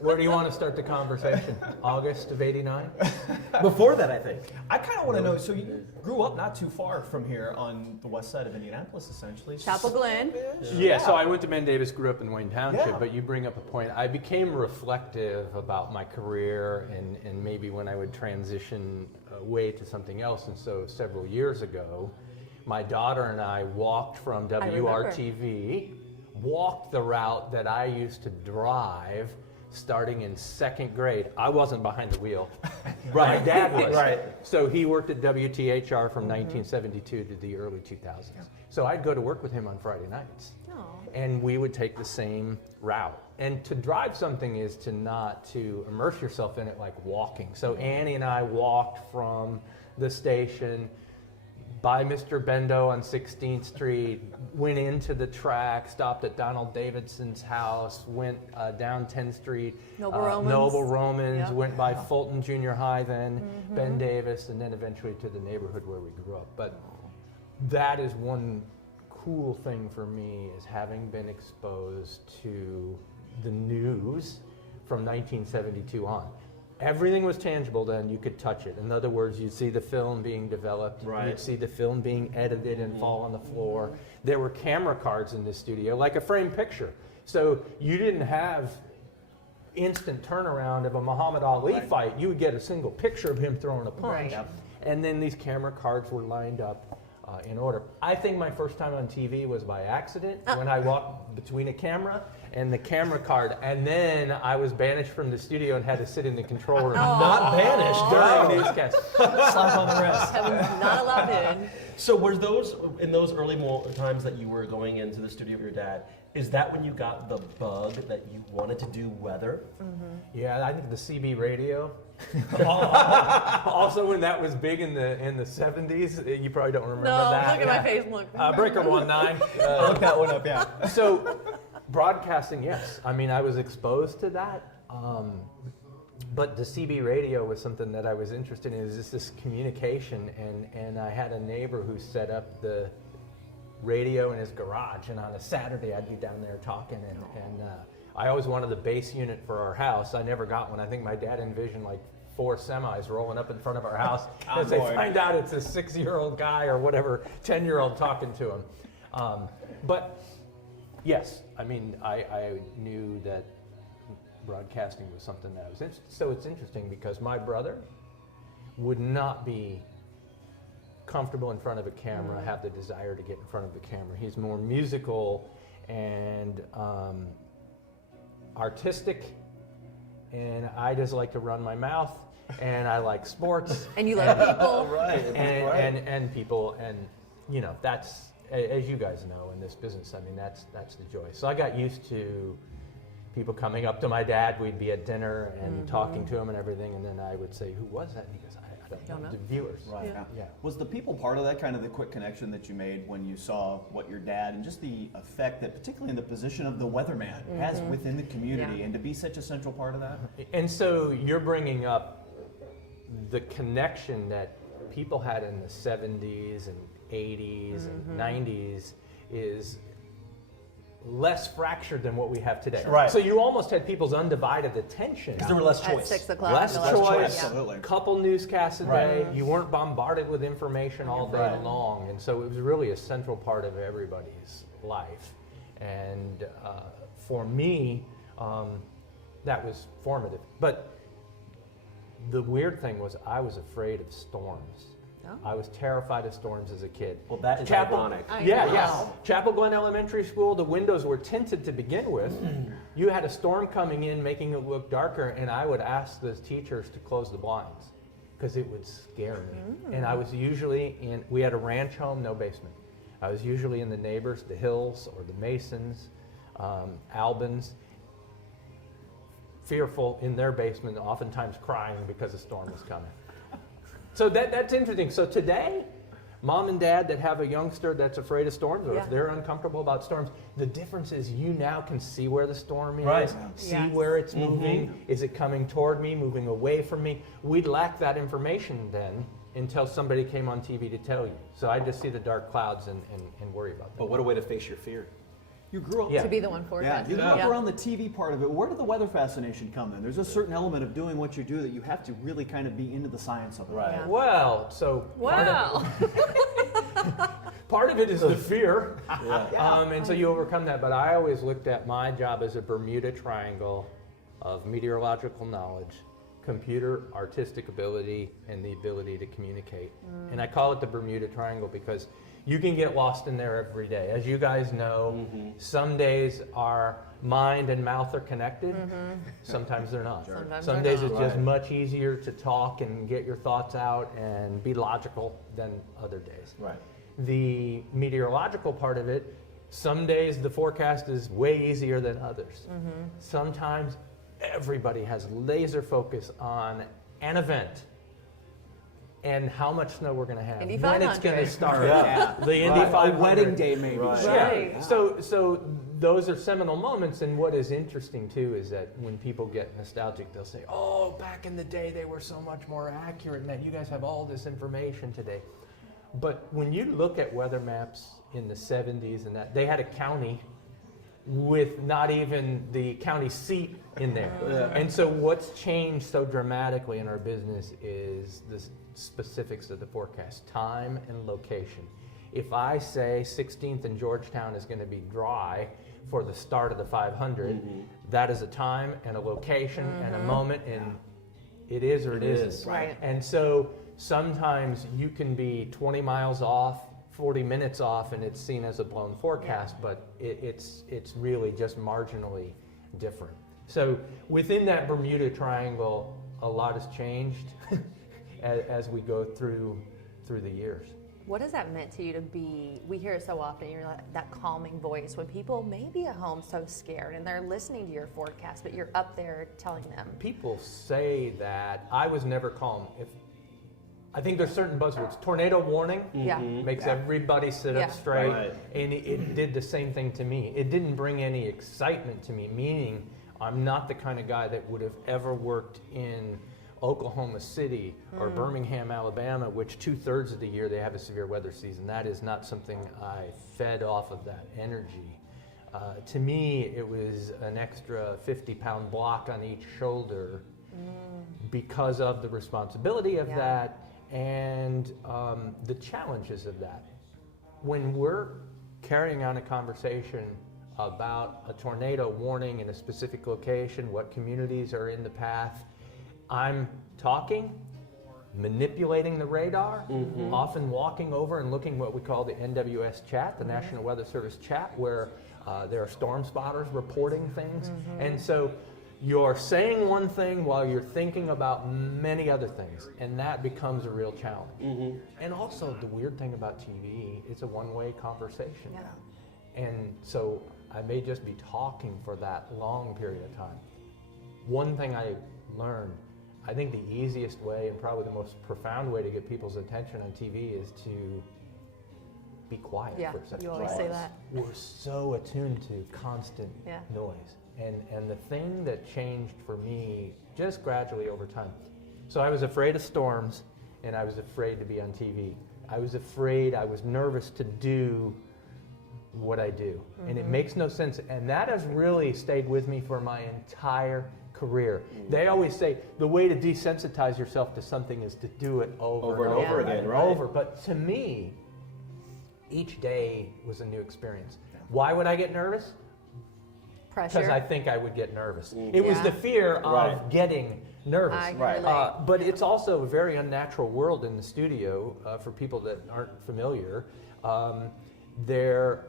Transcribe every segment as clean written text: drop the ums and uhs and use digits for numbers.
Where do you want to start the conversation? August of '89? Before that, I think. I kind of want to know, so you grew up not too far from here on the west side of Indianapolis, essentially. Chapel Glen. Yeah, so I went to Ben Davis, grew up in Wayne Township, Yeah. but you bring up a point. I became reflective about my career and maybe when I would transition away to something else. And so several years ago, my daughter and I walked from WRTV, walked the route that I used to drive starting in second grade. I wasn't behind the wheel. My dad was. Right. So he worked at WTHR from 1972 to the early 2000s. So I'd go to work with him on Friday nights. And we would take the same route. And to drive something is to immerse yourself in it like walking. So Annie and I walked from the station by Mr. Bendo on 16th Street, went into the track, stopped at Donald Davidson's house, went down 10th Street, Noble Romans, Yep. went by Fulton Junior High then, Ben Davis, and then eventually to the neighborhood where we grew up. But that is one cool thing for me, is having been exposed to the news from 1972 on. Everything was tangible then, you could touch it. In other words, you'd see the film being developed, you'd see the film being edited and fall on the floor. There were camera cards in the studio, like a framed picture. So you didn't have instant turnaround of a Muhammad Ali fight. You would get a single picture of him throwing a punch. Right. And then these camera cards were lined up in order. I think my first time on TV was by accident when I walked between a camera and the camera card, and then I was banished from the studio and had to sit in the control room. Not banished. During newscasts. Slap on the wrist. Kevin's not allowed in. So were those, in those early times that you were going into the studio of your dad, is that when you got the bug that you wanted to do weather? Yeah, I think the CB radio. Also, when that was big in the 70s, you probably don't remember No, that. look at my face and look. Breaker 19. I'll look that one up, yeah. So, broadcasting, yes. I mean, I was exposed to that. But the CB radio was something that I was interested in. Is this communication, and I had a neighbor who set up the radio in his garage, and on a Saturday I'd be down there talking, and I always wanted the base unit for our house. I never got one. I think my dad envisioned like 4 semis rolling up in front of our house as they find out it's a 6-year-old guy or whatever, 10-year-old talking to him. But yes, I mean, I knew that broadcasting was something that I was interested in. So it's interesting because my brother would not be comfortable in front of a camera, have the desire to get in front of the camera. He's more musical and artistic, and I just like to run my mouth, and I like sports. And you love people. And people, and you know, that's, as you guys know in this business, I mean, that's the joy. So I got used to people coming up to my dad. We'd be at dinner and talking to him and everything, and then I would say, "Who was that?" And he goes, "I don't know." The viewers. Right. Yeah. Was the people part of that, kind of the quick connection that you made when you saw what your dad, and just the effect that, particularly in the position of the weatherman, has within the community, and to be such a central part of that? And so you're bringing up the connection that people had in the 70s and 80s and 90s is less fractured than what we have today. Right. So you almost had people's undivided attention. Because there were less At choice. 6 o'clock. Less no choice, Absolutely. couple newscasts a day. Right. You weren't bombarded with information all day Right. long, and so it was really a central part of everybody's life. And for me, that was formative. But the weird thing was, I was afraid of storms. I was terrified of storms as a kid. Well, that is ironic. Yeah. Chapel Glen Elementary School, the windows were tinted to begin with. You had a storm coming in, making it look darker, and I would ask the teachers to close the blinds because it would scare me. And I was usually we had a ranch home, no basement. I was usually in the neighbors, the Hills or the Masons, Albans, fearful in their basement, oftentimes crying because a storm was coming. So that's interesting. So today, mom and dad that have a youngster that's afraid of storms, or if they're uncomfortable about storms, the difference is you now can see where the storm is, see where it's moving. Is it coming toward me, moving away from me? We'd lack that information then until somebody came on TV to tell you. So I just see the dark clouds and worry about them. But what a way to face your fear. You grew up Yeah. To be the one Yeah, forecasting. you grew up around the TV part of it. Where did the weather fascination come in? There's a certain element of doing what you do that you have to really kind of be into the science of it. Right. Yeah. Well, so Wow. part of it is the fear, Yeah. and so you overcome that. But I always looked at my job as a Bermuda Triangle of meteorological knowledge, computer artistic ability, and the ability to communicate. And I call it the Bermuda Triangle because you can get lost in there every day. As you guys know, some days our mind and mouth are connected. Sometimes they're not. Sometimes Some they're days not. it's just Right. much easier to talk and get your thoughts out and be logical than other days. Right. The meteorological part of it, some days the forecast is way easier than others. Sometimes everybody has laser focus on an event and how much snow we're going to have, Indy when it's going to 500. start, Yeah. the Indy Right. 500. A wedding day, maybe. Right. Yeah. So those are seminal moments, and what is interesting too is that when people get nostalgic, they'll say, "Oh, back in the day, they were so much more accurate, and that you guys have all this information today." But when you look at weather maps in the 70s and that, they had a county with not even the county seat in there. Yeah. And so what's changed so dramatically in our business is the specifics of the forecast, time and location. If I say 16th and Georgetown is going to be dry for the start of the 500, that is a time and a location and a moment, and it is or it isn't. is. Right. And so sometimes you can be 20 miles off, 40 minutes off, and it's seen as a blown forecast, but it's really just marginally different. So within that Bermuda Triangle, a lot has changed as we go through the years. What has that meant to you to be, we hear it so often, you're like that calming voice when people may be at home so scared and they're listening to your forecast, but you're up there telling them. People say that I was never calm. I think there's certain buzzwords. Tornado warning Yeah. makes everybody sit Yeah. up straight, Right. and it did the same thing to me. It didn't bring any excitement to me, meaning I'm not the kind of guy that would have ever worked in Oklahoma City or Birmingham, Alabama, which 2/3 of the year they have a severe weather season. That is not something I fed off of that energy. To me, it was an extra 50-pound block on each shoulder because of the responsibility of Yeah. that and the challenges of that. When we're carrying on a conversation about a tornado warning in a specific location, what communities are in the path, I'm talking, manipulating the radar, often walking over and looking what we call the NWS chat, the National Weather Service chat, where there are storm spotters reporting things. And so you're saying one thing while you're thinking about many other things, and that becomes a real challenge. And also the weird thing about TV, it's a one-way conversation. Yeah. And so I may just be talking for that long period of time. One thing I learned, I think the easiest way and probably the most profound way to get people's attention on TV is to be quiet Yeah, for a second. you always say that. We're so attuned to constant Yeah. noise. And the thing that changed for me just gradually over time. So I was afraid of storms, and I was afraid to be on TV. I was nervous to do what I do. And it makes no sense. And that has really stayed with me for my entire career. They always say the way to desensitize yourself to something is to do it over and over again, and right? over. But to me, each day was a new experience. Why would I get nervous? Because Pressure. I think I would get nervous. It was Yeah. the fear of Right. getting nervous. I can Right. relate. But it's also a very unnatural world in the studio for people that aren't familiar. There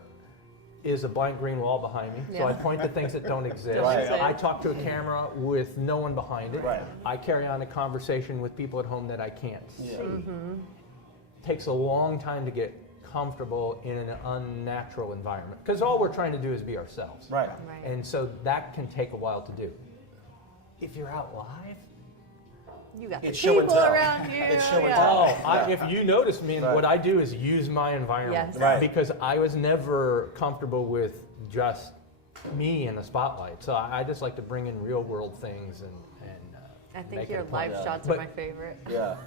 is a blank green wall behind me, so Yeah. I point to things that don't exist. Right. I talk to a camera with no one behind it. Right. I carry on a conversation with people at home that I can't see. Yeah. Takes a long time to get comfortable in an unnatural environment because all we're trying to do is be ourselves. Right. Right. And so that can take a while to do. If you're out live, You got the It's show and people tell. around you. It's show and yeah. tell. if you notice me, Right. what I do is use my environment. Yes. Right. Because I was never comfortable with just me in the spotlight. So I just like to bring in real world things and I think make it your a point. live Yeah. shots are But- my favorite. Yeah.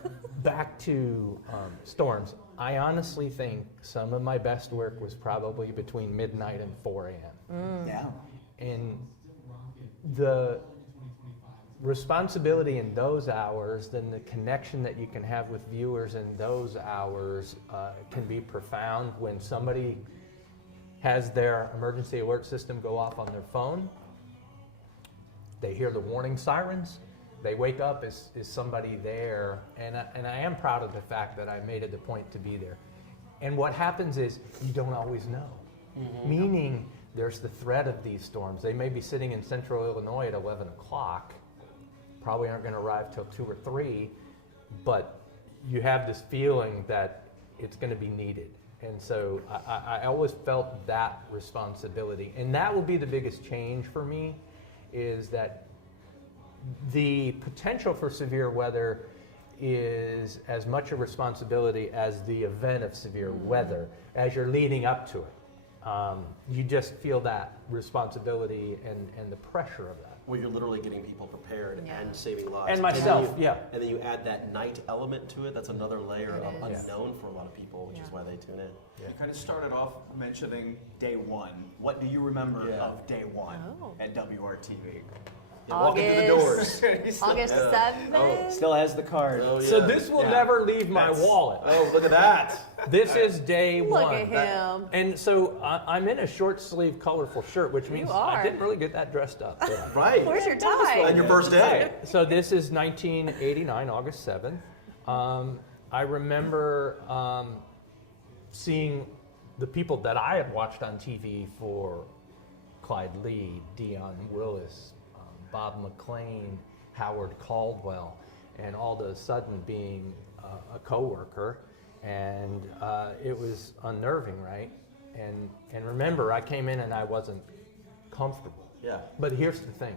Back to storms. I honestly think some of my best work was probably between midnight and 4 a.m. Yeah. And the responsibility in those hours, then the connection that you can have with viewers in those hours can be profound when somebody has their emergency alert system go off on their phone. They hear the warning sirens. They wake up, is somebody there? And I am proud of the fact that I made it a point to be there. And what happens is you don't always know. Meaning there's the threat of these storms. They may be sitting in central Illinois at 11 o'clock, probably aren't going to arrive till 2 or 3, but you have this feeling that it's going to be needed. And so I always felt that responsibility. And that will be the biggest change for me, is that the potential for severe weather is as much a responsibility as the event of severe weather as you're leading up to it. You just feel that responsibility and the pressure of that. Where you're literally getting people prepared Yeah. and saving lives. And then myself, you- yeah. And then you add that night element to it. That's another layer It of is. unknown for a lot of people, which is Yeah. why they tune in. You kind of started off mentioning day one. What do you remember Yeah. of day one Oh. at WRTV? Yeah, walking through the doors. August Yeah. 7th. Still has the card. Oh, So yeah. this will Yeah. never leave my That's- wallet. Oh, look at that. This is day Look one. at him. And so I'm in a short sleeve colorful shirt, which means I are. didn't really get that dressed up. did I? Right. Where's your On tie? your first day. So this is 1989, August 7th. I remember seeing the people that I had watched on TV for Clyde Lee, Dion Willis, Bob McLean, Howard Caldwell, and all of a sudden being a coworker, and it was unnerving, right? And remember, I came in and I wasn't comfortable. Yeah. But here's the thing.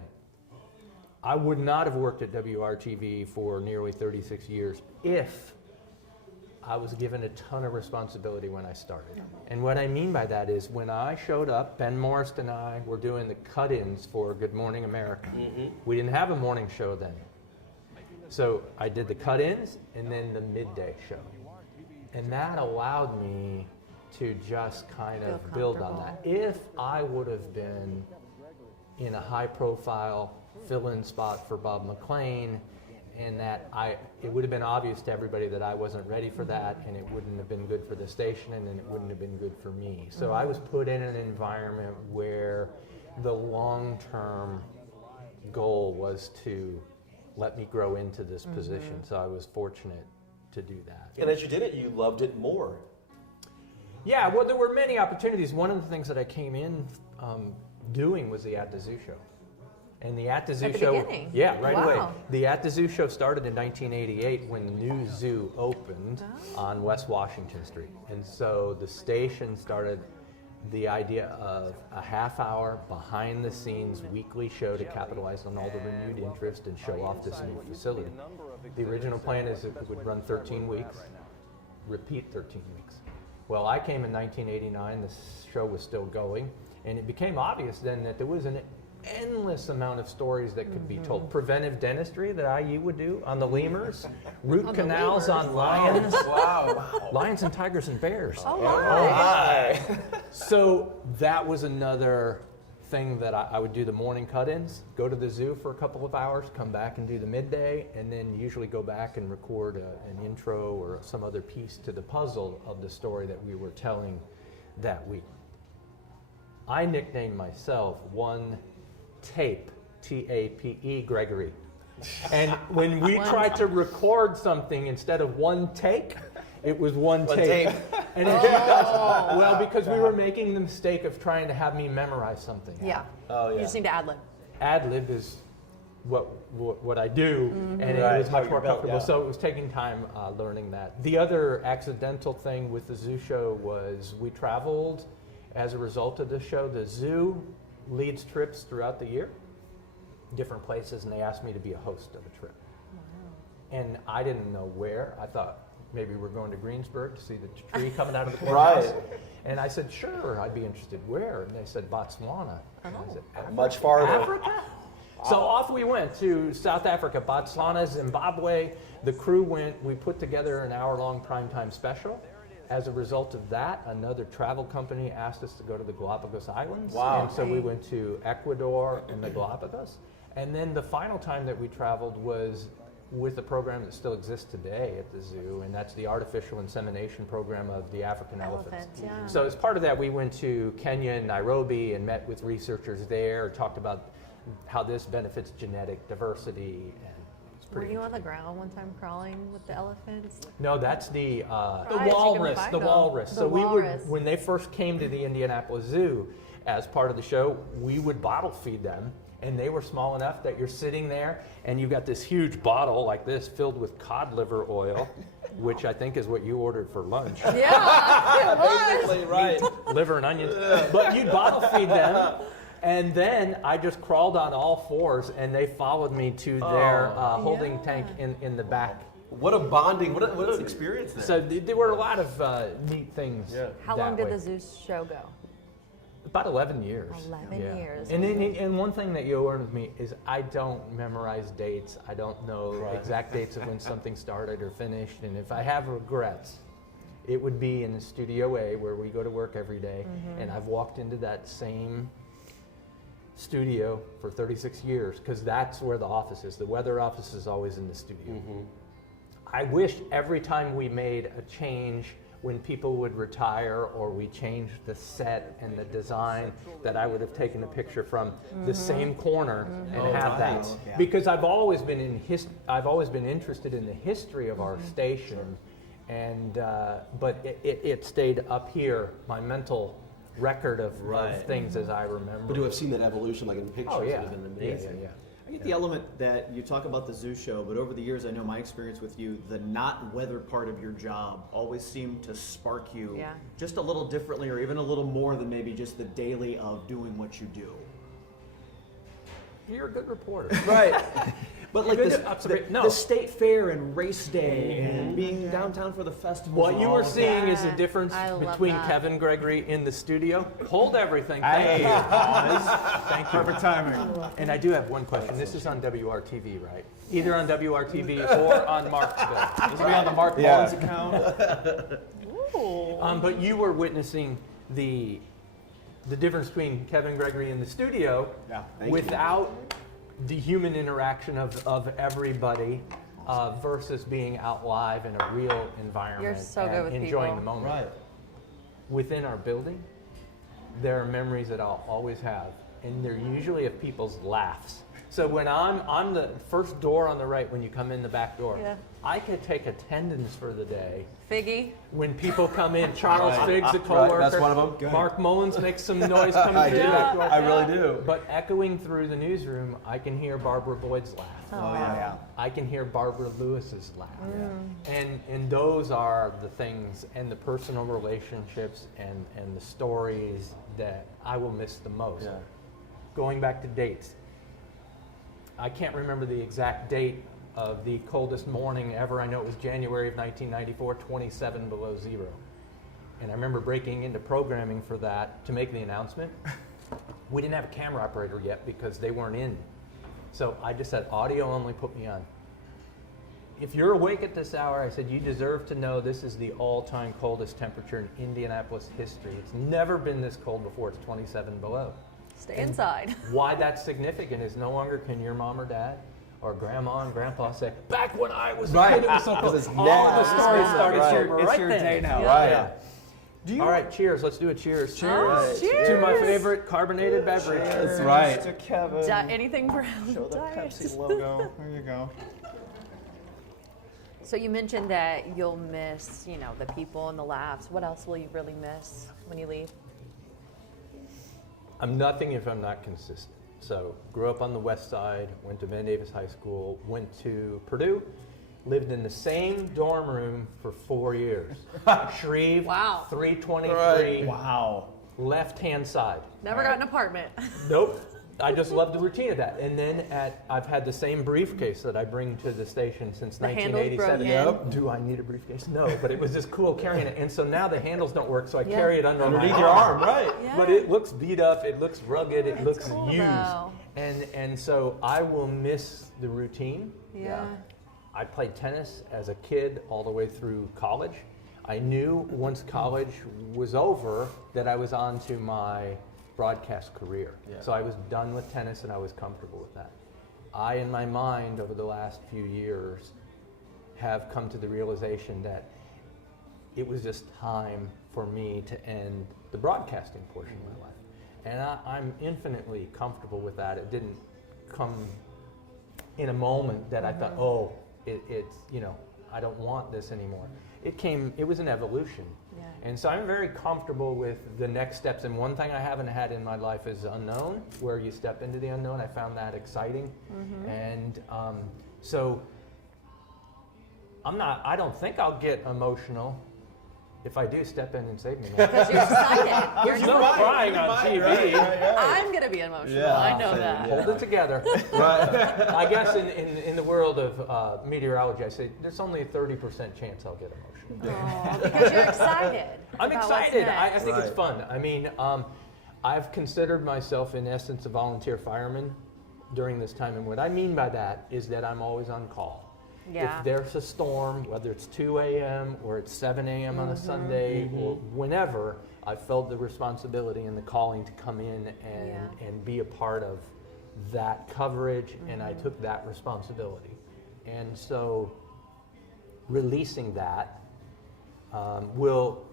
I would not have worked at WRTV for nearly 36 years if I was given a ton of responsibility when I started. And what I mean by that is when I showed up, Ben Morrist and I were doing the cut-ins for Good Morning America. We didn't have a morning show then. So I did the cut-ins and then the midday show. And that allowed me to just kind Feel of build on comfortable. that. If I would have been in a high-profile fill-in spot for Bob McLean, and that it would have been obvious to everybody that I wasn't ready for that, and it wouldn't have been good for the station, and then it wouldn't have been good for me. So I was put in an environment where the long-term goal was to let me grow into this position. So I was fortunate to do that. And as you did it, you loved it more. Yeah, well, there were many opportunities. One of the things that I came in doing was the At the Zoo show. And the At the Zoo At the show, beginning? yeah, right away. Wow. The At the Zoo show started in 1988 when the new zoo opened on West Washington Street. And so the station started the idea of a half-hour, behind-the-scenes weekly show to capitalize on all the renewed interest and show off this new facility. The original plan is it would run 13 weeks, repeat 13 weeks. Well, I came in 1989, the show was still going, and it became obvious then that there was an endless amount of stories that could be told. Preventive dentistry that IU would do on the lemurs, root the canals lemurs? on lions, Wow. lions and tigers and bears. Oh my. So that was another thing that I would do the morning cut-ins, go to the zoo for a couple of hours, come back and do the midday, and then usually go back and record an intro or some other piece to the puzzle of the story that we were telling that week. I nicknamed myself One Tape, T-A-P-E, Gregory. And when we tried to record something, instead of one take, it was one tape. And it, well, because we were making the mistake of trying to have me memorize something. Yeah. Oh, yeah. You just need to ad lib. Ad lib is what I do, and it Right, was how much you're more built, comfortable. yeah. So it was taking time learning that. The other accidental thing with the zoo show was we traveled as a result of the show. The zoo leads trips throughout the year, different places, and they asked me to be a host of a trip. And I didn't know where. I thought maybe we're going to Greensburg to see the tree coming out of the courthouse. Right. And I said, sure, I'd be interested. Where? And they said, Botswana. And I said, Much farther. Africa? So off we went to South Africa, Botswana, Zimbabwe. The crew went, we put together an hour-long primetime special. As a result of that, another travel company asked us to go to the Galapagos Islands. Wow. And so we went to Ecuador and the Galapagos. And then the final time that we traveled was with a program that still exists today at the zoo, and that's the artificial insemination program of the African elephants. Yeah. So as part of that, we went to Kenya and Nairobi and met with researchers there, talked about how this benefits genetic diversity. And it's Were pretty you on the ground one time crawling with the elephants? No, that's the Surprised you walrus. couldn't find The them. walrus. The So we walrus. would, when they first came to the Indianapolis Zoo, as part of the show, we would bottle feed them, and they were small enough that you're sitting there and you've got this huge bottle like this filled with cod liver oil, which I think is what you ordered for lunch. Yeah, it was. Basically, right. Liver and onions. But you'd bottle feed them. And then I just crawled on all fours, and they followed me to their holding tank in the back. What a bonding, what an experience there. So there were a lot of neat things. Yeah. How that long did way. the zoo show go? About 11 years. 11 years. And one thing that you'll learn with me is I don't memorize dates. I don't know exact dates of when something started or finished. And if I have regrets, it would be in Studio A where we go to work every day. And I've walked into that same studio for 36 years because that's where the office is. The weather office is always in the studio. I wish every time we made a change when people would retire or we changed the set and the design that I would have taken a picture from the same corner and have that. Yeah. Because I've always been interested in the history of our station, and but it stayed up here, my mental record of things as I remember. But to have seen that evolution like in pictures Oh yeah, would have been amazing. Yeah. I get the element that you talk about the zoo show, but over the years, I know my experience with you, the not weather part of your job always seemed to spark you just a little differently, or even a little more than maybe just the daily of doing what you do. You're a good reporter. Right. But like Good the observation. state fair and race day and being downtown for the festival. What you were seeing is the difference I love between that. Kevin Gregory in the studio. Hold everything. Thank you. Thank you. Perfect timing. And I do have one question. This is on WRTV, right? Either on WRTV or on Marksville. This will be on the Marc Mullins account. But you were witnessing the difference between Kevin Gregory in the studio without the human interaction of everybody versus being out live in a real environment You're so good and with enjoying people. the moment. Right. Within our building, there are memories that I'll always have, and they're usually of people's laughs. So when I'm the first door on the right when you come in the back door, I could take attendance for the day. Figgy. When people come in, Charles Figg's a coworker. That's one of them. Marc Mullins makes some noise coming through the back door. I really do. But echoing through the newsroom, I can hear Barbara Boyd's laugh. Oh yeah. I can hear Barbara Lewis's laugh. And those are the things and the personal relationships and the stories that I will miss the most. Yeah. Going back to dates, I can't remember the exact date of the coldest morning ever. I know it was January of 1994, 27 below zero. And I remember breaking into programming for that to make the announcement. We didn't have a camera operator yet because they weren't in. So I just said, audio only, put me on. If you're awake at this hour, I said, you deserve to know this is the all-time coldest temperature in Indianapolis history. It's never been this cold before. It's 27 below. Stay inside. Why that's significant is no longer can your mom or dad or grandma and grandpa say, back when I was a kid, it was so cold. This is All the nasty. stories started Right. here It's right your then. day now. Yeah. Right. All right, cheers. Let's do a cheers. Oh, cheers. To my favorite carbonated beverage. That's right. To Kevin. Anything brown. Show the diet. Pepsi logo. There you go. So you mentioned that you'll miss, the people and the laughs. What else will you really miss when you leave? I'm nothing if I'm not consistent. So grew up on the west side, went to Van Davis High School, went to Purdue, lived in the same dorm room for 4 years. Shreve, Wow. 323, Wow. left-hand side. Never got an apartment. Nope. I just love the routine of that. And then I've had the same briefcase that I bring to the station since The handle's 1987. broken. Do I need a briefcase? No, but it was just cool carrying it. And so now the handles don't work, so I Yeah. carry it underneath Underneath your arm, right? Yeah. But it looks beat up, it looks rugged, it looks cool, used. though. And so I will miss the routine. Yeah. I played tennis as a kid all the way through college. I knew once college was over that I was on to my broadcast career. Yeah. So I was done with tennis and I was comfortable with that. I, in my mind, over the last few years, have come to the realization that it was just time for me to end the broadcasting portion of my life. And I'm infinitely comfortable with that. It didn't come in a moment that I thought, oh, it's, you know, I don't want this anymore. It was an evolution. Yeah. And so I'm very comfortable with the next steps. And one thing I haven't had in my life is unknown, where you step into the unknown. I found that exciting. And so I don't think I'll get emotional. If I do, step in and save me. Because you're excited. You're No crying on TV. I'm going to be emotional. Yeah, I know same, that. yeah. Hold it together. I guess in the world of meteorology, I say there's only a 30% chance I'll get emotional. Oh, because you're excited. I'm about what's excited. I next. think it's Right. fun. I mean, I've considered myself, in essence, a volunteer fireman during this time. And what I mean by that is that I'm always on call. Yeah. If there's a storm, whether it's 2 a.m. or it's 7 a.m. on a Sunday or whenever, I felt the responsibility and the calling to come in and be a part of that coverage, and I took that responsibility. And so releasing that will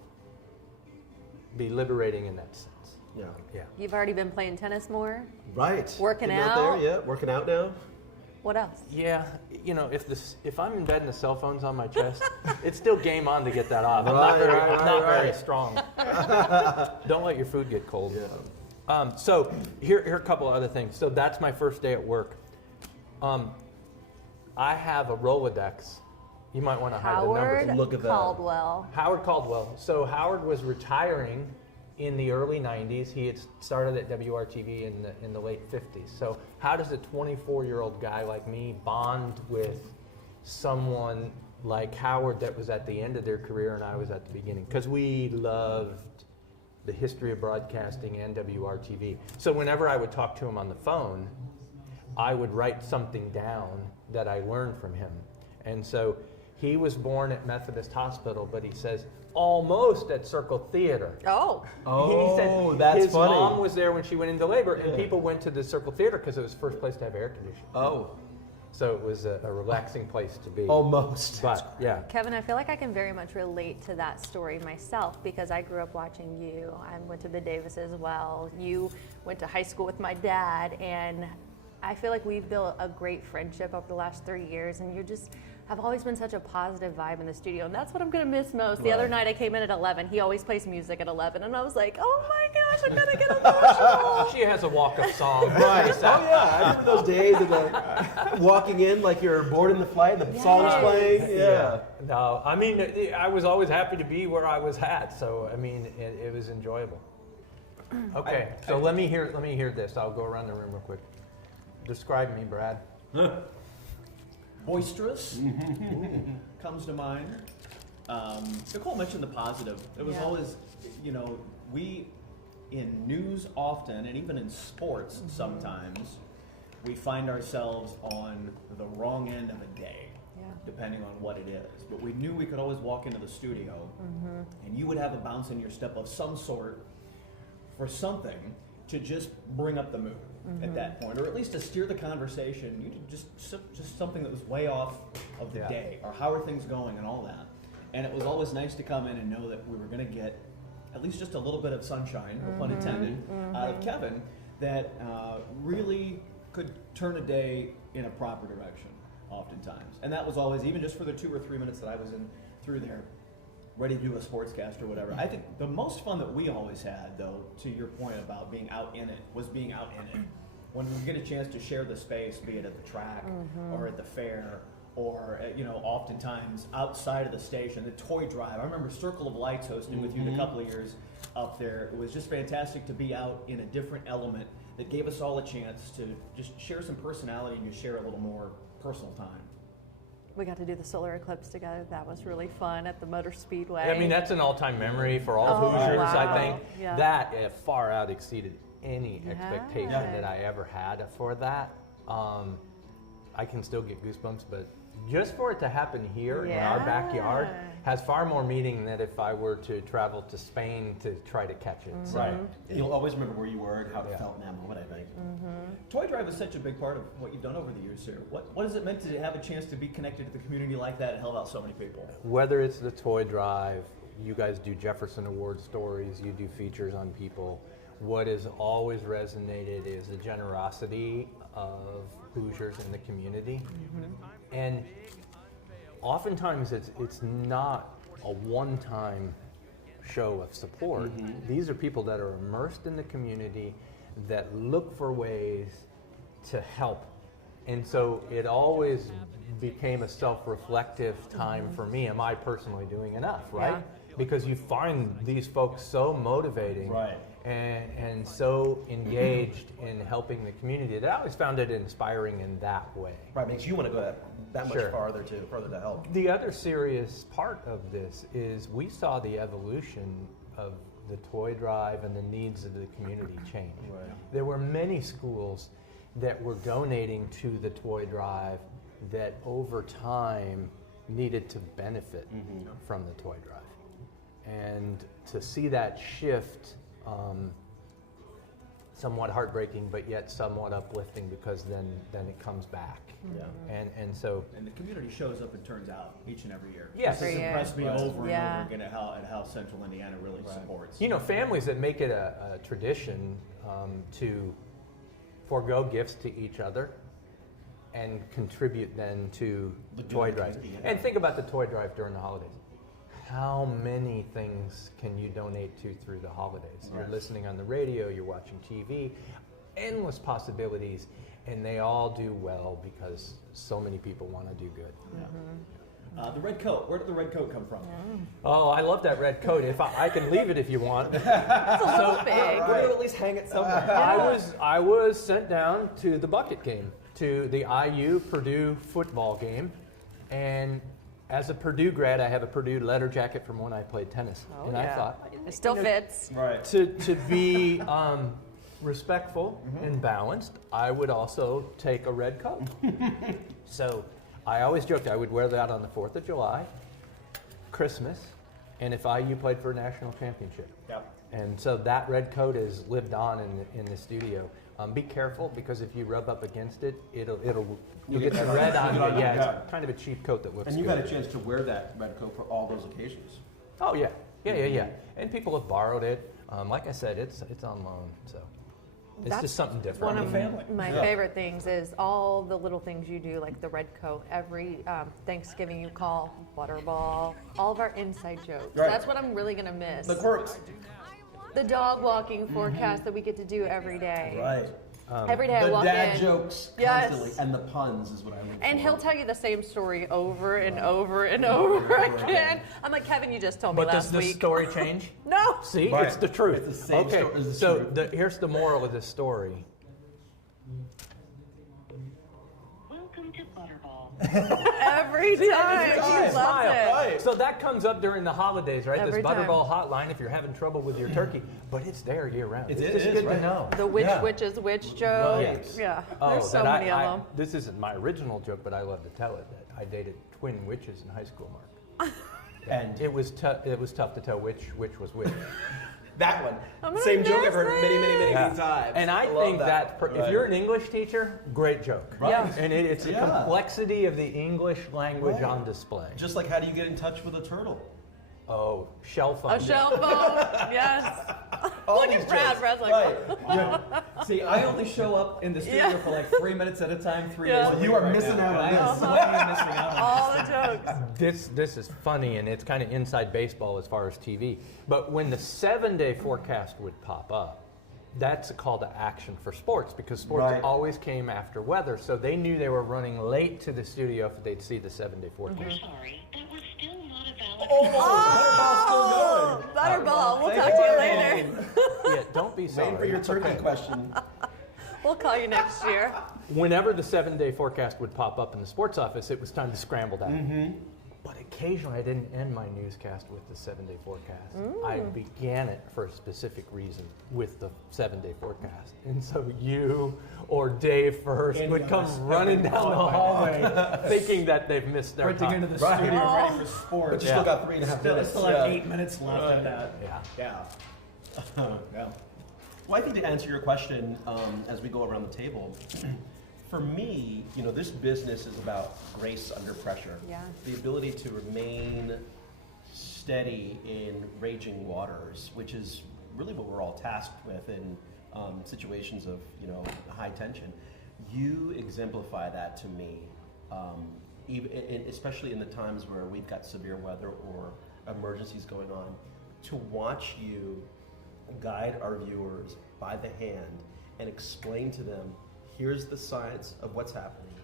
be liberating in that sense. Yeah. Yeah. You've already been playing tennis more? Right. Working Getting out? there, yeah. Working out now. What else? Yeah, you know, if I'm in bed and the cell phone's on my chest, it's still game on to get that off. I'm not very strong. Don't let your food get cold. Yeah. So here are a couple other things. So that's my first day at work. I have a Rolodex. You might want to hide the numbers. Howard Look at that. Caldwell. Howard Caldwell. So Howard was retiring in the early 90s. He had started at WRTV in the late 50s. So how does a 24-year-old guy like me bond with someone like Howard that was at the end of their career and I was at the beginning? Because we loved the history of broadcasting and WRTV. So whenever I would talk to him on the phone, I would write something down that I learned from him. And so he was born at Methodist Hospital, but he says, almost at Circle Theater. Oh. Oh, He said that's his funny. mom was there when she went into labor, and Yeah. people went to the Circle Theater because it was the first place to have air conditioning. Oh, So it was a relaxing place to be. almost. But yeah, Kevin, I feel like I can very much relate to that story myself because I grew up watching you. I went to the Davis as well. You went to high school with my dad, and I feel like we've built a great friendship over the last 3 years, and you just have always been such a positive vibe in the studio, and that's what I'm going to miss most. The other night I came in at 11. He always plays music at 11, and I was like, oh my gosh, I'm going to get emotional. she has a walk-up song. Right. Oh yeah, I remember those days of like walking in like you're boarding the flight and the song's Yes. playing. Yeah. No, I mean, I was always happy to be where I was at, so I mean, it was enjoyable. Okay, so let me hear this. I'll go around the room real quick. Describe me, Brad. Boisterous comes to mind. Nicole mentioned the positive. It was Yeah. always, you know, we in news often, and even in sports sometimes, we find ourselves on the wrong end of a day, Yeah. depending on what it is. But we knew we could always walk into the studio, and you would have a bounce in your step of some sort for something to just bring up the mood at that point, or at least to steer the conversation. You just something that was way off of the Yeah. day, or how are things going, and all that. And it was always nice to come in and know that we were going to get at least just a little bit of sunshine, no pun intended, out of Kevin that really could turn a day in a proper direction, oftentimes. And that was always, even just for the 2 or 3 minutes that I was in through there, ready to do a sportscast or whatever. I think the most fun that we always had, though, to your point about being out in it, was being out in it. When we get a chance to share the space, be it at the track or at the fair, or you know, oftentimes outside of the station, the toy drive. I remember Circle of Lights hosting with you the couple of years up there. It was just fantastic to be out in a different element that gave us all a chance to just share some personality and just share a little more personal time. We got to do the solar eclipse together. That was really fun at the Motor Speedway. I mean, that's an all-time memory for all Oh, Hoosiers. wow. I think Yeah. that far out exceeded any expectation that I ever had for that. I can still get goosebumps, but just for it to happen here in our backyard has far more meaning than if I were to travel to Spain to try to catch it. So, Right. You'll always remember where you were and how it felt in that moment, I think. Toy Drive is such a big part of what you've done over the years here. What has it meant to have a chance to be connected to the community like that and help out so many people? whether it's the Toy Drive, you guys do Jefferson Award stories, you do features on people. What has always resonated is the generosity of Hoosiers in the community. And oftentimes it's not a one-time show of support. These are people that are immersed in the community that look for ways to help. And so it always became a self-reflective time for me. Am I personally doing enough, right? Yeah. Because you find these folks so motivating and so engaged in helping the community that I always found it inspiring in that way. Right, makes you want to go that much Sure. further to help. The other serious part of this is we saw the evolution of the Toy Drive and the needs of the community change. Right. There were many schools that were donating to the Toy Drive that over time needed to benefit from the Toy Drive. And to see that shift, somewhat heartbreaking, but yet somewhat uplifting because then it comes back. And so And the community shows up and turns out each and every year. Yes. This has Every year. impressed me over and over Yeah. again at how Central Indiana really supports. you know, families that make it a tradition to forego gifts to each other and contribute then to The toy good drives. community, And think about the toy drive during the holidays. How many things can you donate to through the holidays? You're listening on the radio, you're watching TV, endless possibilities, and they all do well because so many people want to do good. The red coat, where did the red coat come from? Oh, I love that red coat. If I can leave it if you want. It's a little big. We're going to at least hang it somewhere. I was sent down to the bucket game, to the IU Purdue football game, and as a Purdue grad, I have a Purdue leather jacket from when I played tennis, and I thought It still fits. Right. to be respectful and balanced, I would also take a red coat. So I always joked I would wear that on the 4th of July, Christmas, and if IU played for a national championship. Yep. And so that red coat has lived on in the studio. Be careful because if you rub up against it, you'll get some red on you. Yeah, it's kind of a cheap coat that looks And you've good. had a chance to wear that red coat for all those occasions. Oh yeah. And people have borrowed it. Like I said, it's on loan, so it's That's just something different. One of family. my favorite things is all the little things you do, like the red coat. Every Thanksgiving you call Butterball. All of our inside jokes. Right. That's what I'm really gonna miss. The quirks. The dog walking forecast that we get to do every day. Right. Every day I The walk dad in. jokes Yes. constantly, and the puns is what I look And for. he'll tell you the same story over and over and over again. I'm like, Kevin, you just told me But does last this week. story change? No. See, Right. it's the truth. It's the same okay, story as the so truth. here's the moral of this story. Welcome to Butterball. Every time. He loves it. Right. So that comes up during the holidays, right? Every this time. Butterball hotline if you're having trouble with your turkey, but it's there year round. It It's is, just good right. to know. The which Yeah. which is which joke. Yes. Yeah. Oh, There's so that many of them. This isn't my original joke, but I love to tell it. That I dated twin witches in high school, Mark. And It was tough to tell which was which. that one. I'm gonna Same joke miss I've heard many Yeah. times. And I love think that, if Right. you're an English teacher, great joke. Right. Yeah. And it's the Yeah. complexity of the English language Right. on display. Just like how do you get in touch with a turtle? Oh, shell phone. A shell phone. Yes. All Look these at Brad. jokes. Brad's like, Right. See, I only show up in the studio Yeah. for like 3 minutes at a time, 3 Yeah. days a You week are right missing now. out on I am this. slowly missing out on all the jokes. This is funny, and it's kind of inside baseball as far as TV. But when the 7-day forecast would pop up, that's a call to action for sports because sports Right. always came after weather. So they knew they were running late to the studio if they'd see the 7-day forecast. We're sorry, that was still not a valid Oh, Butterball's still going. Butterball. We'll talk to you later. Yeah, don't be sorry. Waiting for your It's turkey okay. question. We'll call you next year. Whenever the 7-day forecast would pop up in the sports office, it was time to scramble that. But occasionally I didn't end my newscast with the 7-day forecast. I began it for a specific reason with the 7-day forecast. And so you or Dave first would come running down the hallway thinking that they've missed their Printing time. into the studio ready for sports. But you still got 3.5 minutes. Still have 8 minutes left in that. Yeah. Yeah. Well, I think to answer your question, as we go around the table, for me, this business is about grace under pressure. Yeah. The ability to remain steady in raging waters, which is really what we're all tasked with in situations of high tension. You exemplify that to me, especially in the times where we've got severe weather or emergencies going on. To watch you guide our viewers by the hand and explain to them, here's the science of what's happening,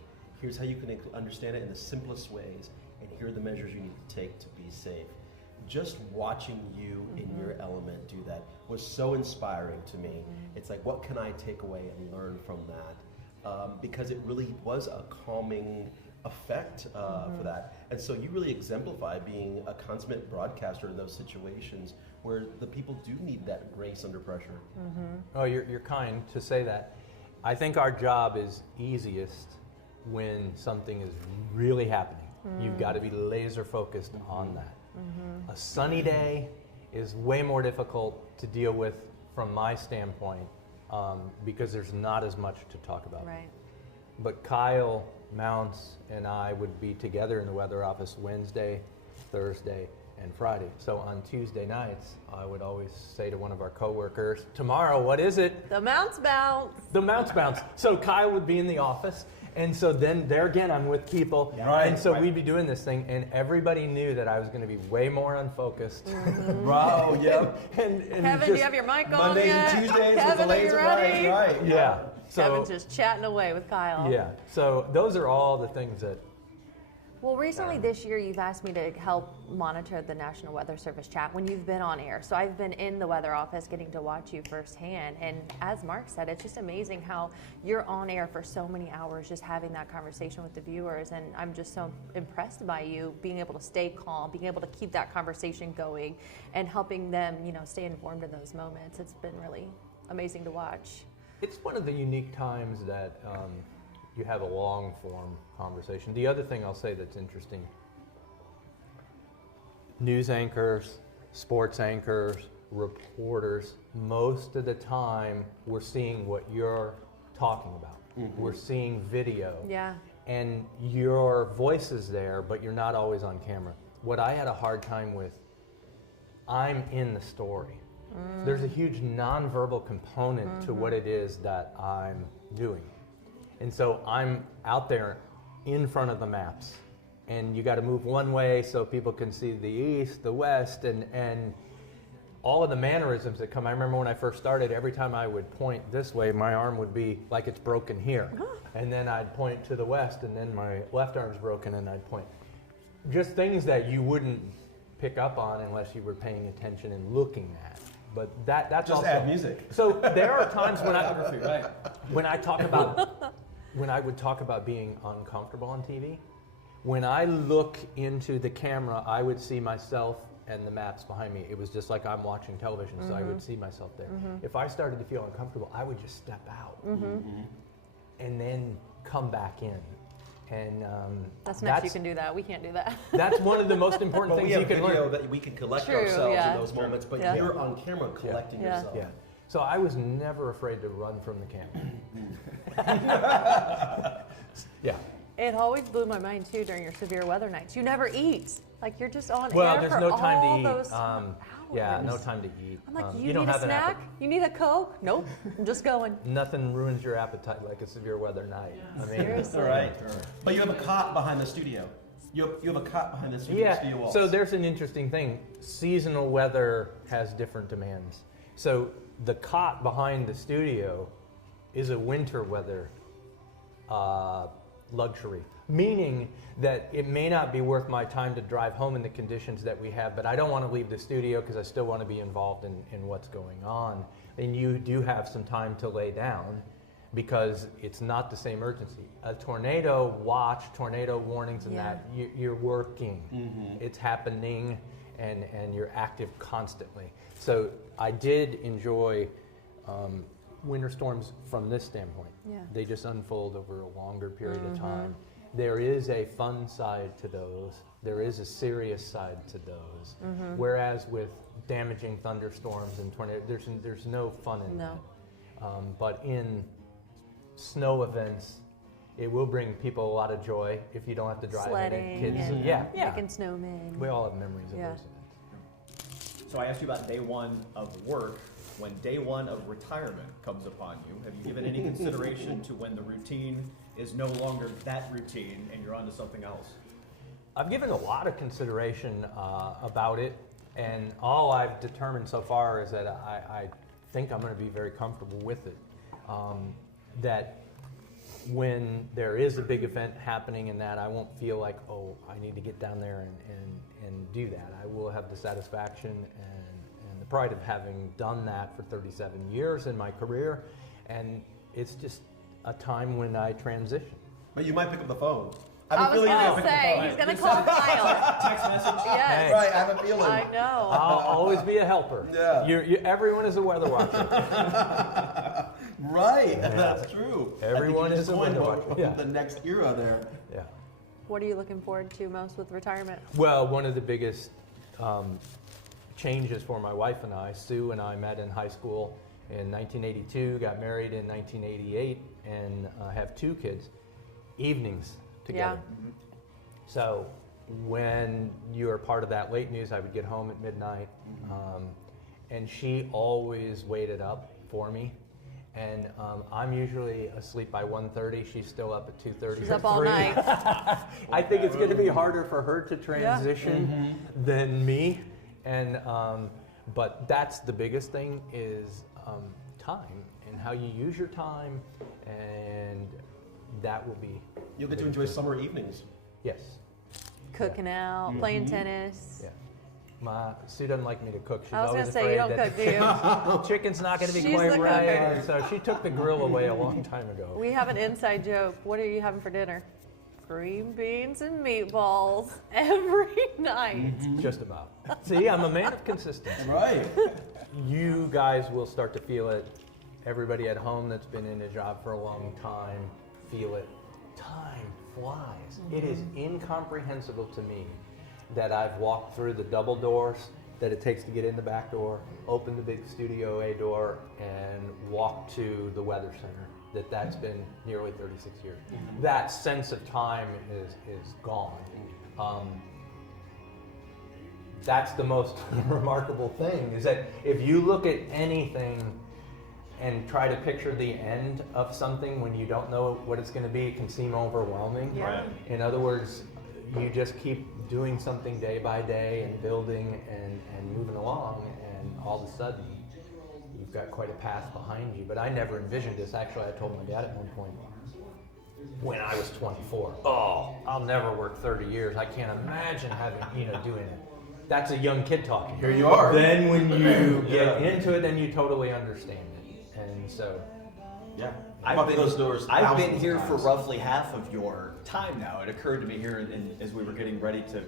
here's how you can understand it in the simplest ways, and here are the measures you need to take to be safe. Just watching you in your element do that was so inspiring to me. It's like, what can I take away and learn from that? Because it really was a calming effect for that. And so you really exemplify being a consummate broadcaster in those situations where the people do need that grace under pressure. Oh, you're kind to say that. I think our job is easiest when something is really happening. You've got to be laser focused on that. A sunny day is way more difficult to deal with from my standpoint because there's not as much to talk about. Right. But Kyle Mounts and I would be together in the weather office Wednesday, Thursday, and Friday. So on Tuesday nights, I would always say to one of our coworkers, tomorrow, what is it? The Mounts bounce. The Mounts bounce. So Kyle would be in the office, and so then there again, I'm with people, and so we'd be doing this thing, and everybody knew that I was going to be way more unfocused. Wow, yep. and Kevin, do you have your mic on Mondays yet? and Tuesdays with Kevin, the are you laser ready? right. Yeah. So, Kevin's just chatting away with Kyle. yeah. So those are all the things that. Well, recently this year, you've asked me to help monitor the National Weather Service chat when you've been on air. So I've been in the weather office getting to watch you firsthand. And as Marc said, it's just amazing how you're on air for so many hours just having that conversation with the viewers. And I'm just so impressed by you being able to stay calm, being able to keep that conversation going and helping them, stay informed in those moments. It's been really amazing to watch. It's one of the unique times that you have a long form conversation. The other thing I'll say that's interesting, news anchors, sports anchors, reporters, most of the time we're seeing what you're talking about. We're seeing video. Yeah. And your voice is there, but you're not always on camera. What I had a hard time with, I'm in the story. There's a huge nonverbal component to what it is that I'm doing. And so I'm out there in front of the maps, and you got to move one way so people can see the east, the west, and all of the mannerisms that come. I remember when I first started, every time I would point this way, my arm would be like it's broken here. And then I'd point to the west, and then my left arm's broken, and I'd point. Just things that you wouldn't pick up on unless you were paying attention and looking at. But that's Just also add music. So there are times when I talk about when I would talk about being uncomfortable on TV. When I look into the camera, I would see myself and the maps behind me. It was just like I'm watching television, so I would see myself there. If I started to feel uncomfortable, I would just step out and then come back in. And That's nice you can do that. We can't do that. That's one of the most important But we things have you can video learn. that we can collect True, ourselves yeah. in those moments, but Yeah. you're on camera collecting Yeah. yourself. Yeah. So I was never afraid to run from the camera. Yeah. It always blew my mind too during your severe weather nights. You never eat. Like you're just on Well, air there's for no all time to eat. those Yeah, hours. no time to eat. I'm like, You you don't need a have an snack? You need a Coke? Nope. I'm just going. Nothing ruins your appetite like a severe weather night. I mean, Seriously. All right. But you have a cot behind the studio. You have a cot behind the studio yeah. walls. So there's an interesting thing. Seasonal weather has different demands. So the cot behind the studio is a winter weather luxury, meaning that it may not be worth my time to drive home in the conditions that we have, but I don't want to leave the studio because I still want to be involved in what's going on. And you do have some time to lay down. because it's not the same urgency. A tornado watch, tornado warnings, and that you're working. It's happening, and you're active constantly. So I did enjoy winter storms from this standpoint. Yeah. They just unfold over a longer period of time. There is a fun side to those. There is a serious side to those. Whereas with damaging thunderstorms and tornadoes, there's no fun in that. But in snow events, it will bring people a lot of joy if you don't have to drive Sledding in it. Kids, and yeah. making snowmen. We all have memories of Yeah. those events. So I asked you about day one of work. When day one of retirement comes upon you, have you given any consideration to when the routine is no longer that routine and you're on to something else? I've given a lot of consideration about it, and all I've determined so far is that I think I'm going to be very comfortable with it. That when there is a big event happening in that, I won't feel like, oh, I need to get down there and do that. I will have the satisfaction and the pride of having done that for 37 years in my career, and it's just a time when I transition. But you might pick up the phone. I was going to say, he's going to call Kyle. Text message? Yes. Right, I have a feeling. I know. I'll always be a helper. Yeah. Everyone is a weather watcher. Right, that's true. Everyone I think you is a just coined window watcher. Yeah. the next era there. Yeah. What are you looking forward to most with retirement? Well, one of the biggest changes for my wife and I, Sue and I met in high school in 1982, got married in 1988, and have 2 kids. Evenings together. Yeah. So when you are part of that late news, I would get home at midnight, and she always waited up for me. And I'm usually asleep by 1:30. She's still up at 2:30. She's up all night. I think it's going to be harder for her to transition than me. And but that's the biggest thing is time and how you use your time, and that will be. You'll get to enjoy summer evenings. Yes. Cooking out, playing tennis. Yeah. Sue doesn't like me to cook. She's I was always going to say, you don't afraid cook, do you? that chicken's not going to be She's quite the right. cooker. So she took the grill away a long time ago. We have an inside joke. What are you having for dinner? Green beans and meatballs every night. Just about. See, I'm a man of consistency. Right. You guys will start to feel it. Everybody at home that's been in a job for a long time, feel it. Time flies. It is incomprehensible to me that I've walked through the double doors that it takes to get in the back door, open the big Studio A door, and walk to the Weather Center. That's been nearly 36 years. That sense of time is gone. That's the most remarkable thing, is that if you look at anything and try to picture the end of something when you don't know what it's going to be, it can seem overwhelming. Yeah. Right. In other words, you just keep doing something day by day and building and moving along, and all of a sudden you've got quite a path behind you. But I never envisioned this. Actually, I told my dad at one point when I was 24, oh, I'll never work 30 years. I can't imagine having, doing it. That's a young kid talking. Here you are. Then when you get into it, then you totally understand it. And so, Yeah. I've been thousands here of for times. roughly half of your time now. It occurred to me here as we were getting ready to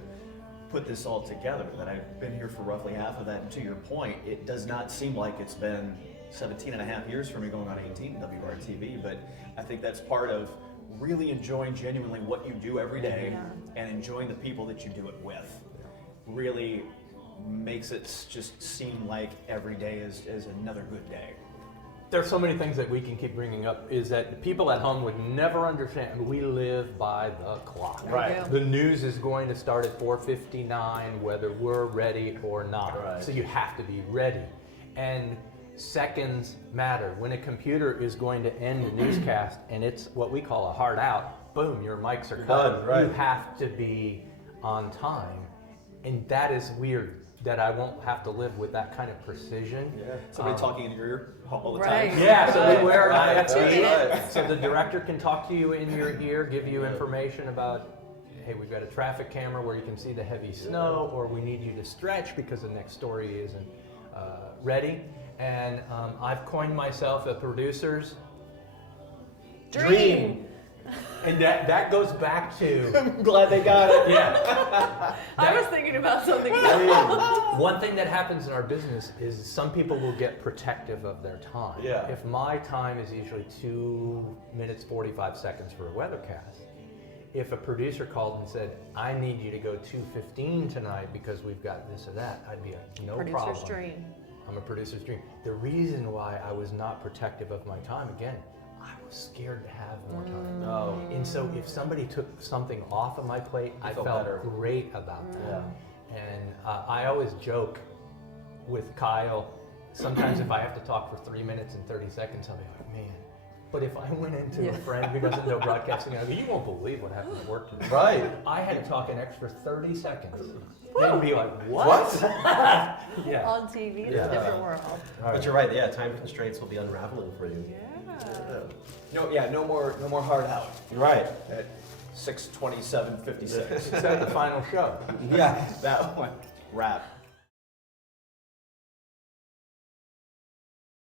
put this all together that I've been here for roughly half of that. And to your point, it does not seem like it's been 17 and a half years for me, going on 18 in WRTV, but I think that's part of really enjoying genuinely what you do every day and enjoying the people that you do it with. Really makes it just seem like every day is another good day. there's so many things that we can keep bringing up, is that people at home would never understand. We live by the clock. Right. The news is going to start at 4:59 whether we're ready or not. Right. So you have to be ready. And seconds matter. When a computer is going to end the newscast and it's what we call a hard out, boom, your mics are cut. Done, right. You have to be on time. And that is weird, that I won't have to live with that kind of precision. Yeah. Somebody talking in your ear all the Right. time. Yeah, so we wear Right, IFB, right. so the director can talk to you in your ear, give you information about, hey, we've got a traffic camera where you can see the heavy snow, or we need you to stretch because the next story isn't ready. And I've coined myself a producer's Dream. And that goes back to I'm glad they got it. yeah. I was thinking about something. One thing that happens in our business is some people will get protective of their time. Yeah. If my time is usually 2 minutes 45 seconds for a weathercast, if a producer called and said, "I need you to go 2:15 tonight because we've got this or that," I'd be like, "No problem." Producer's dream. I'm a producer's dream. The reason why I was not protective of my time, again, I was scared to have more time. No. And so if somebody took something off of my plate, I felt felt better. great about that. Yeah. And I always joke with Kyle, sometimes if I have to talk for 3 minutes and 30 seconds, I'll be like, man. But if I went into a friend who doesn't know broadcasting, I'd go, you won't believe what happened at work today. Right. I had to talk an extra 30 seconds. They'd be like, what? Yeah. On TV, it's Yeah. a different world. But you're right. Yeah, time constraints will be unraveling for you. No more hard out You're right. at 6:27:56. Except the final show. Yeah. That one. Wrap.